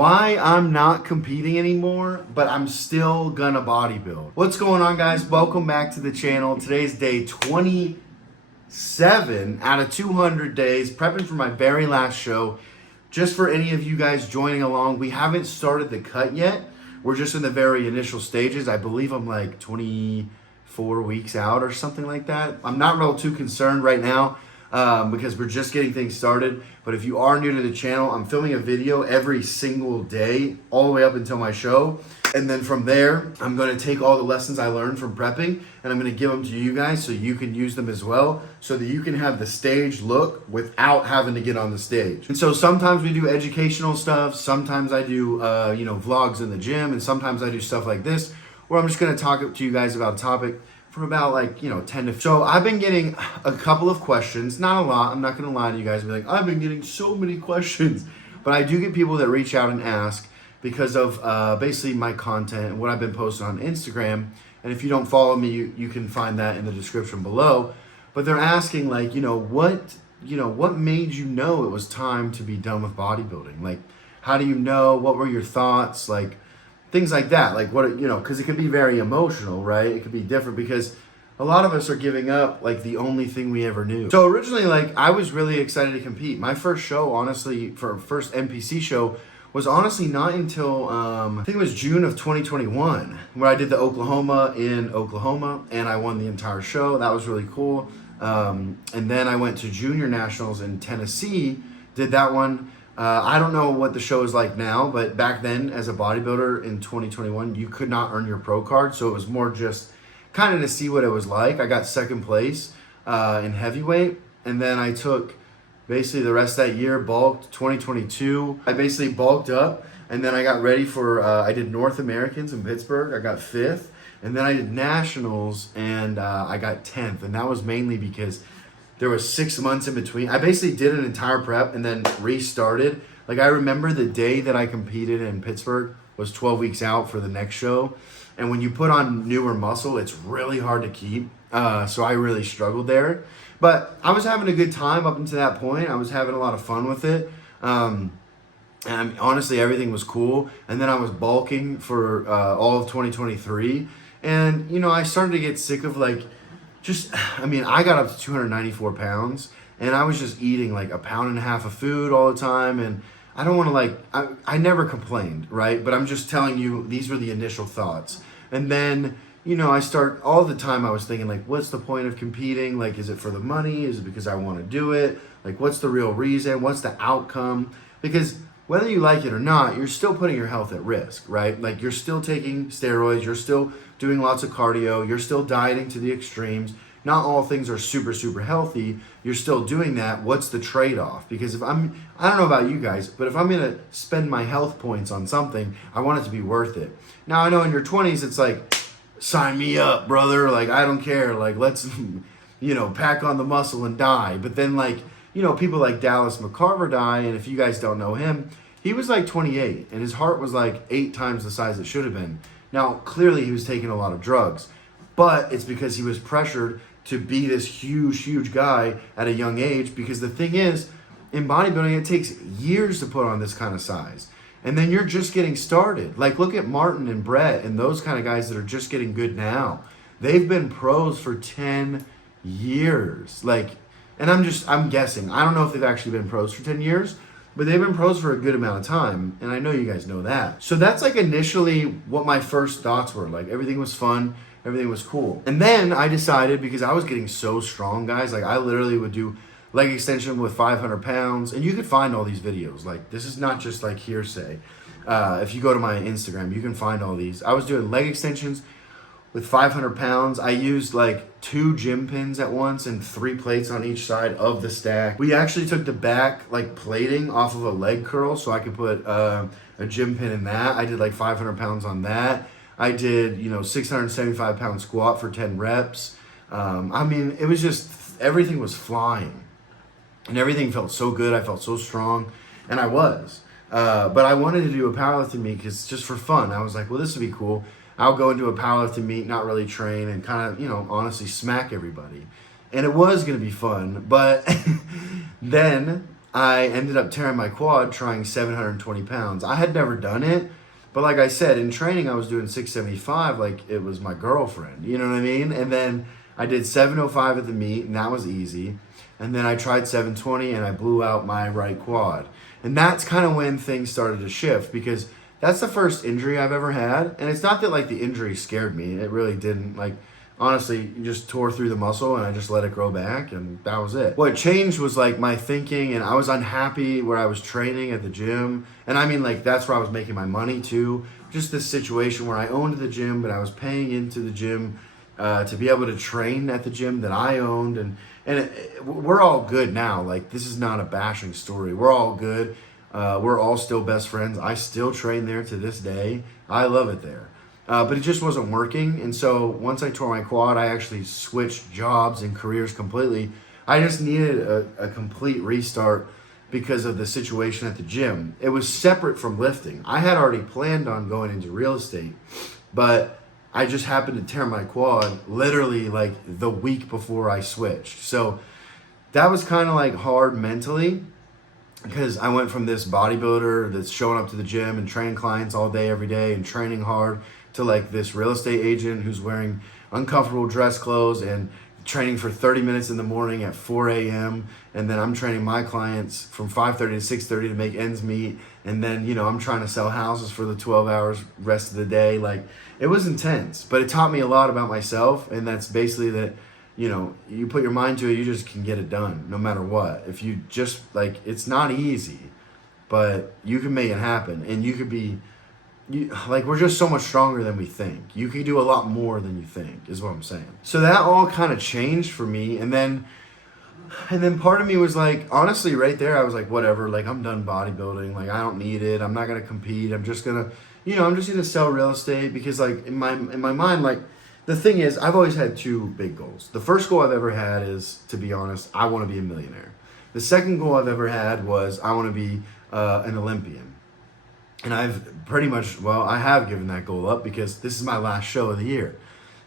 Why I'm not competing anymore, but I'm still gonna bodybuild. What's going on, guys? Welcome back to the channel. Today's day 27 out of 200 days, prepping for my very last show. Just for any of you guys joining along, we haven't started the cut yet. We're just in the very initial stages. I believe I'm like 24 weeks out or something like that. I'm not real too concerned right now because we're just getting things started. But if you are new to the channel, I'm filming a video every single day, all the way up until my show. And then from there, I'm gonna take all the lessons I learned from prepping and I'm gonna give them to you guys so you can use them as well, so that you can have the stage look without having to get on the stage. And so sometimes we do educational stuff, sometimes I do vlogs in the gym, and sometimes I do stuff like this, where I'm just gonna talk to you guys about a topic from about 10 to... So I've been getting a couple of questions, not a lot, I'm not gonna lie to you guys and be like, I've been getting so many questions, but I do get people that reach out and ask because of basically my content and what I've been posting on Instagram. And if you don't follow me, you can find that in the description below. But they're asking what made you know it was time to be done with bodybuilding? Like, how do you know? What were your thoughts? Like, things like that. Like, what, because it could be very emotional, right? It could be different because a lot of us are giving up the only thing we ever knew. So originally, I was really excited to compete. My first show, honestly, first NPC show, was honestly not until, I think it was June of 2021, where I did the Oklahoma in Oklahoma, and I won the entire show. That was really cool. And then I went to Junior Nationals in Tennessee, did that one. I don't know what the show is like now, but back then, as a bodybuilder in 2021, you could not earn your pro card, so it was more just kind of to see what it was like. I got second place in heavyweight, and then I took basically the rest of that year, bulked. 2022, I basically bulked up, and then I got ready for, I did North Americans in Pittsburgh, I got 5th, and then I did Nationals, and I got 10th, and that was mainly because there was 6 months in between. I basically did an entire prep and then restarted. I remember the day that I competed in Pittsburgh was 12 weeks out for the next show, and when you put on newer muscle, it's really hard to keep, so I really struggled there. But I was having a good time up until that point. I was having a lot of fun with it. And honestly, everything was cool. And then I was bulking for all of 2023. And, I started to get sick of I got up to 294 pounds. And I was just eating a pound and a half of food all the time. And I don't want to I never complained, right? But I'm just telling you, these were the initial thoughts. And then I start all the time, I was thinking what's the point of competing? Is it for the money? Is it because I want to do it? What's the real reason? What's the outcome? Because whether you like it or not, you're still putting your health at risk, right? You're still taking steroids, you're still doing lots of cardio, you're still dieting to the extremes. Not all things are super, super healthy. You're still doing that. What's the trade-off? Because I don't know about you guys, but if I'm going to spend my health points on something, I want it to be worth it. Now, I know in your 20s, it's sign me up, brother. I don't care. Let's, pack on the muscle and die. But then, people like Dallas McCarver die. And if you guys don't know him, he was 28 and his heart was 8 times the size it should have been. Now, clearly he was taking a lot of drugs, but it's because he was pressured to be this huge, huge guy at a young age. Because the thing is, in bodybuilding, it takes years to put on this kind of size. And then you're just getting started. Look at Martin and Brett and those kind of guys that are just getting good now. They've been pros for 10 years. And I'm guessing. I don't know if they've actually been pros for 10 years, but they've been pros for a good amount of time. And I know you guys know that. So that's initially what my first thoughts were. Everything was fun. Everything was cool. And then I decided, because I was getting so strong, guys, I literally would do leg extension with 500 pounds. And you could find all these videos. This is not just hearsay. If you go to my Instagram, you can find all these. I was doing leg extensions with 500 pounds. I used 2 gym pins at once and 3 plates on each side of the stack. We actually took the back plating off of a leg curl so I could put a gym pin in that. I did 500 pounds on that. I did, 675 pound squat for 10 reps. It was just, everything was flying. And everything felt so good. I felt so strong. And I was. But I wanted to do a powerlifting meet because just for fun. I was like, well, this would be cool. I'll go into a powerlifting meet, not really train, and kind of, honestly smack everybody. And it was going to be fun. But then I ended up tearing my quad trying 720 pounds. I had never done it, but like I said, in training I was doing 675 like it was my girlfriend, you know what I mean? And then I did 705 at the meet, and that was easy. And then I tried 720 and I blew out my right quad. And that's kind of when things started to shift, because that's the first injury I've ever had. And it's not that like the injury scared me. It really didn't. Like, honestly, you just tore through the muscle and I just let it grow back, and that was it. What changed was like my thinking, and I was unhappy where I was training at the gym. And I mean, like, that's where I was making my money too. Just this situation where I owned the gym, but I was paying into the gym to be able to train at the gym that I owned. And we're all good now. Like, this is not a bashing story. We're all good. We're all still best friends. I still train there to this day. I love it there. But it just wasn't working. And so once I tore my quad, I actually switched jobs and careers completely. I just needed a complete restart because of the situation at the gym. It was separate from lifting. I had already planned on going into real estate, but I just happened to tear my quad literally like the week before I switched. So that was kind of like hard mentally, because I went from this bodybuilder that's showing up to the gym and training clients all day, every day, and training hard, to like this real estate agent who's wearing uncomfortable dress clothes and training for 30 minutes in the morning at 4 a.m. And then I'm training my clients from 5:30 to 6:30 to make ends meet. And then, you know, I'm trying to sell houses for the 12 hours rest of the day. Like, it was intense, but it taught me a lot about myself. And that's basically that, you know, you put your mind to it, you just can get it done no matter what. If you just, like, it's not easy, but you can make it happen. And you could be, like, we're just so much stronger than we think. You can do a lot more than you think, is what I'm saying. So that all kind of changed for me. And then part of me was like, honestly, right there, I was like, whatever, like, I'm done bodybuilding. Like, I don't need it. I'm not going to compete. I'm just going to, you know, I'm just going to sell real estate, because like in my mind, like, the thing is, I've always had two big goals. The first goal I've ever had is, to be honest, I want to be a millionaire. The second goal I've ever had was I want to be an Olympian. And I've pretty much, well, I have given that goal up, because this is my last show of the year,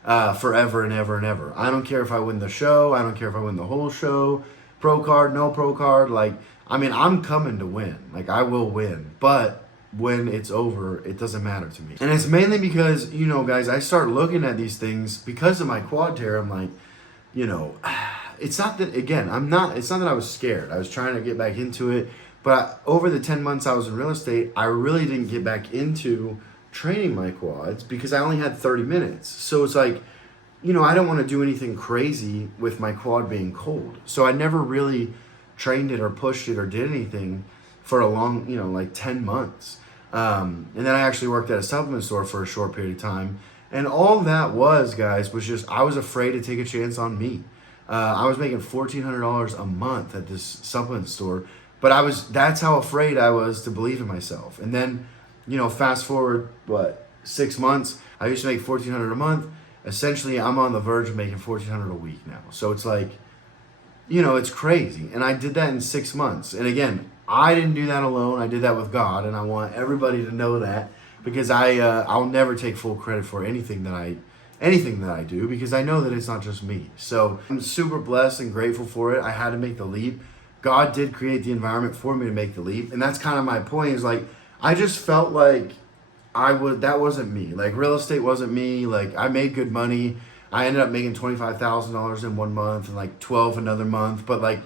forever and ever and ever. I don't care if I win the show. I don't care if I win the whole show, pro card, no pro card. Like, I mean, I'm coming to win. Like, I will win. But when it's over, it doesn't matter to me. And it's mainly because, you know, guys, I start looking at these things because of my quad tear. I'm like, you know, it's not that, again, it's not that I was scared. I was trying to get back into it. But over the 10 months I was in real estate, I really didn't get back into training my quads because I only had 30 minutes. So it's like, you know, I don't want to do anything crazy with my quad being cold. So I never really trained it or pushed it or did anything for a long, you know, like 10 months. And then I actually worked at a supplement store for a short period of time. And all that was, guys, was just, I was afraid to take a chance on me. I was making $1,400 a month at this supplement store. But that's how afraid I was to believe in myself. And then, you know, fast forward, 6 months, I used to make $1,400 a month. Essentially, I'm on the verge of making $1,400 a week now. So it's like, you know, it's crazy. And I did that in 6 months. And again, I didn't do that alone. I did that with God. And I want everybody to know that, because I'll never take full credit for anything that I do, because I know that it's not just me. So I'm super blessed and grateful for it. I had to make the leap. God did create the environment for me to make the leap. And that's kind of my point, is like, I just felt like that wasn't me. Like, real estate wasn't me. Like, I made good money. I ended up making $25,000 in 1 month and like 12 another month. But like,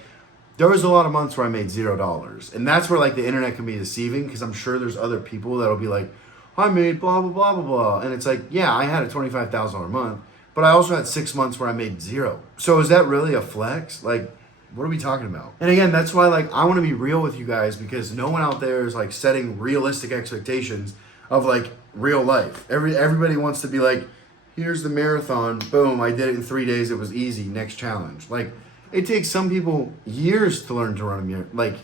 there was a lot of months where I made $0. And that's where like the internet can be deceiving, because I'm sure there's other people that'll be like, I made blah, blah, blah, blah, blah. And it's like, yeah, I had a $25,000 month, but I also had 6 months where I made $0. So is that really a flex? Like, what are we talking about? And again, that's why, like, I want to be real with you guys, because no one out there is like setting realistic expectations of like real life. Everybody wants to be like, here's the marathon, boom, I did it in 3 days, it was easy, next challenge. Like, it takes some people years to learn to run a marathon. Like,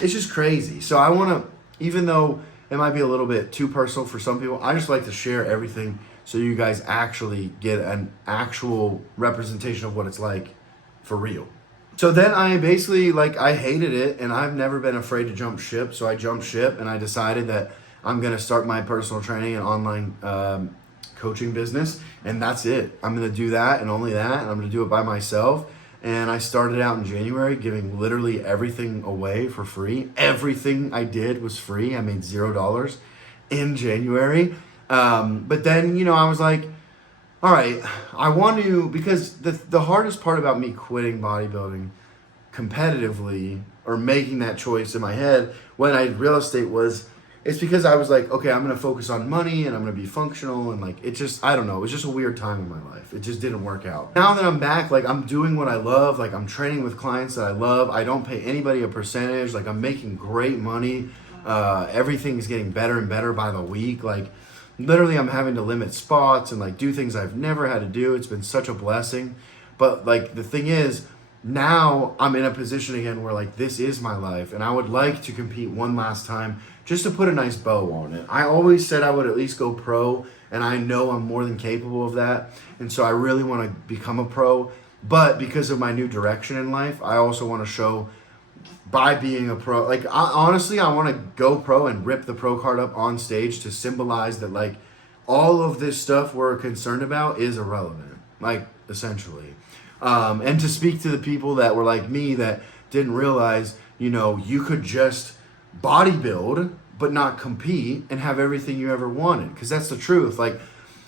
it's just crazy. So I want to, even though it might be a little bit too personal for some people, I just like to share everything so you guys actually get an actual representation of what it's like for real. So then I basically, like, I hated it, and I've never been afraid to jump ship. So I jumped ship, and I decided that I'm going to start my personal training and online coaching business, and that's it. I'm going to do that and only that, and I'm going to do it by myself. And I started out in January giving literally everything away for free. Everything I did was free. I made $0 in January. But then, you know, I was like, all right, I want to, because the hardest part about me quitting bodybuilding competitively or making that choice in my head when I did real estate was, it's because I was like, okay, I'm going to focus on money and I'm going to be functional. And like, it just, I don't know. It was just a weird time in my life. It just didn't work out. Now that I'm back, like I'm doing what I love. Like I'm training with clients that I love. I don't pay anybody a percentage. Like I'm making great money. Everything is getting better and better by the week. Like literally I'm having to limit spots and like do things I've never had to do. It's been such a blessing. But like the thing is, now I'm in a position again where like this is my life and I would like to compete one last time just to put a nice bow on it. I always said I would at least go pro, and I know I'm more than capable of that. And so I really want to become a pro. But because of my new direction in life, I also want to show by being a pro. Like honestly, I want to go pro and rip the pro card up on stage to symbolize that like all of this stuff we're concerned about is irrelevant, like essentially. And to speak to the people that were like me that didn't realize, you know, you could just bodybuild but not compete and have everything you ever wanted. Because that's the truth. Like,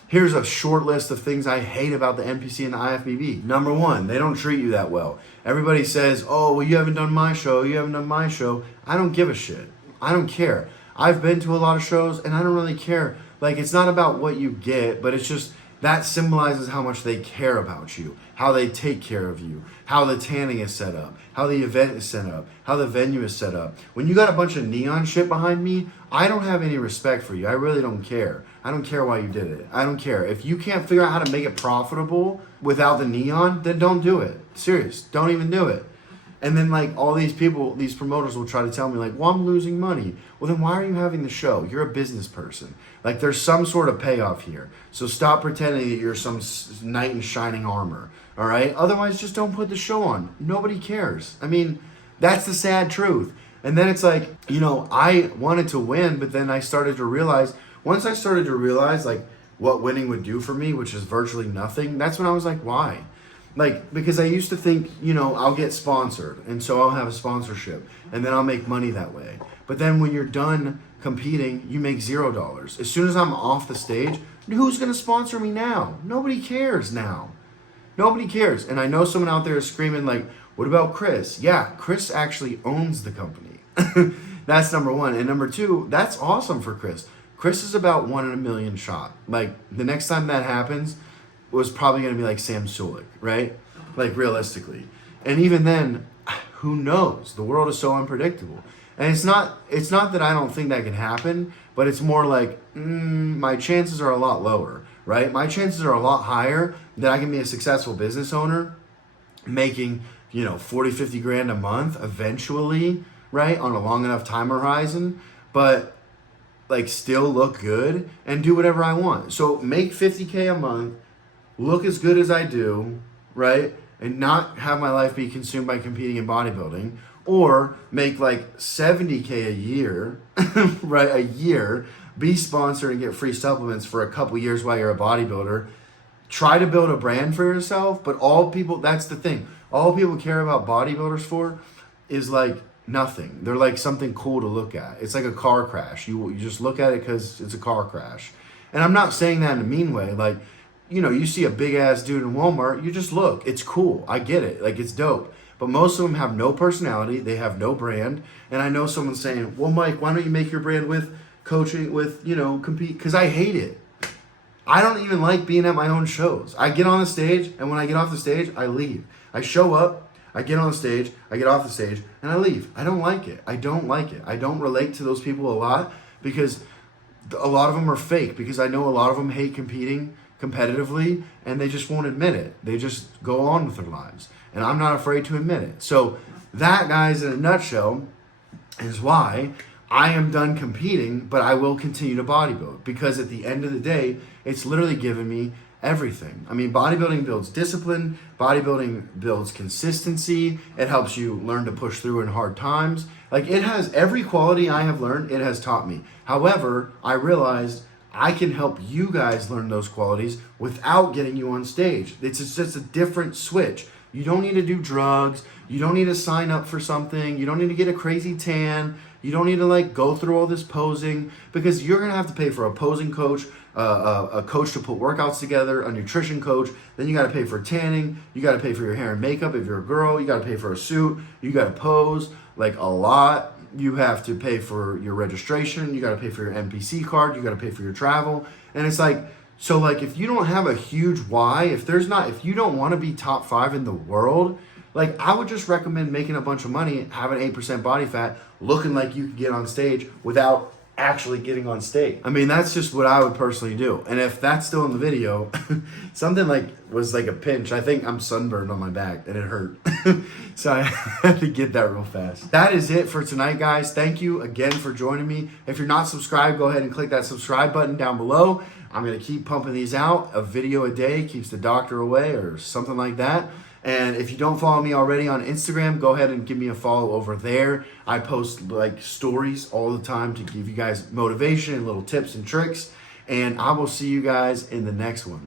here's a short list of things I hate about the NPC and the IFBB. Number one, they don't treat you that well. Everybody says, oh, well, you haven't done my show. You haven't done my show. I don't give a shit. I don't care. I've been to a lot of shows and I don't really care. Like, it's not about what you get, but it's just that symbolizes how much they care about you, how they take care of you, how the tanning is set up, how the event is set up, how the venue is set up. When you got a bunch of neon shit behind me, I don't have any respect for you. I really don't care. I don't care why you did it. I don't care. If you can't figure out how to make it profitable without the neon, then don't do it. Serious. Don't even do it. And then like all these people, these promoters will try to tell me like, well, I'm losing money. Well, then why are you having the show? You're a business person. Like there's some sort of payoff here. So stop pretending that you're some knight in shining armor. All right. Otherwise, just don't put the show on. Nobody cares. I mean, that's the sad truth. And then it's like, you know, I wanted to win, but then I started to realize, once I started to realize like what winning would do for me, which is virtually nothing, that's when I was like, why? Like, because I used to think, you know, I'll get sponsored, and so I'll have a sponsorship, and then I'll make money that way. But then when you're done competing, you make $0. As soon as I'm off the stage, who's going to sponsor me now? Nobody cares now. Nobody cares. And I know someone out there is screaming like, what about Chris? Yeah, Chris actually owns the company. That's number one. And number two, that's awesome for Chris. Chris is about 1 in a million shot. Like, the next time that happens was probably going to be like Sam Sulek, right? Like, realistically. And even then, who knows? The world is so unpredictable. And it's not that I don't think that can happen, but it's more like, my chances are a lot lower, right? My chances are a lot higher that I can be a successful business owner making, you know, 40, 50 grand a month eventually, right? On a long enough time horizon, but like still look good and do whatever I want. So make 50K a month, look as good as I do, right? And not have my life be consumed by competing in bodybuilding, or make like 70K a year, right? A year, be sponsored and get free supplements for a couple years while you're a bodybuilder. Try to build a brand for yourself, but all people, that's the thing. All people care about bodybuilders for is like nothing. They're like something cool to look at. It's like a car crash. You just look at it because it's a car crash. And I'm not saying that in a mean way. Like, you know, you see a big ass dude in Walmart, you just look. It's cool. I get it. Like, it's dope. But most of them have no personality. They have no brand. And I know someone saying, well, Mike, why don't you make your brand with coaching, with, you know, compete? Because I hate it. I don't even like being at my own shows. I get on the stage, and when I get off the stage, I leave. I show up, I get on the stage, I get off the stage, and I leave. I don't like it. I don't like it. I don't relate to those people a lot because a lot of them are fake, because I know a lot of them hate competing competitively, and they just won't admit it. They just go on with their lives. And I'm not afraid to admit it. So that, guys, in a nutshell, is why I am done competing, but I will continue to bodybuild, because at the end of the day, it's literally given me everything. I mean, bodybuilding builds discipline, bodybuilding builds consistency, it helps you learn to push through in hard times. Like, it has every quality I have learned, it has taught me. However, I realized I can help you guys learn those qualities without getting you on stage. It's just a different switch. You don't need to do drugs. You don't need to sign up for something. You don't need to get a crazy tan. You don't need to like go through all this posing, because you're going to have to pay for a posing coach, a coach to put workouts together, a nutrition coach. Then you got to pay for tanning. You got to pay for your hair and makeup if you're a girl. You got to pay for a suit. You got to pose like a lot. You have to pay for your registration. You got to pay for your NPC card. You got to pay for your travel. And it's like, so like if you don't have a huge why, if you don't want to be top 5 in the world, like I would just recommend making a bunch of money, having 8% body fat, looking like you could get on stage without actually getting on stage. I mean, that's just what I would personally do. And if that's still in the video, something like was like a pinch. I think I'm sunburned on my back and it hurt. So I had to get that real fast. That is it for tonight, guys. Thank you again for joining me. If you're not subscribed, go ahead and click that subscribe button down below. I'm going to keep pumping these out. A video a day keeps the doctor away or something like that. And if you don't follow me already on Instagram, go ahead and give me a follow over there. I post like stories all the time to give you guys motivation and little tips and tricks. And I will see you guys in the next one.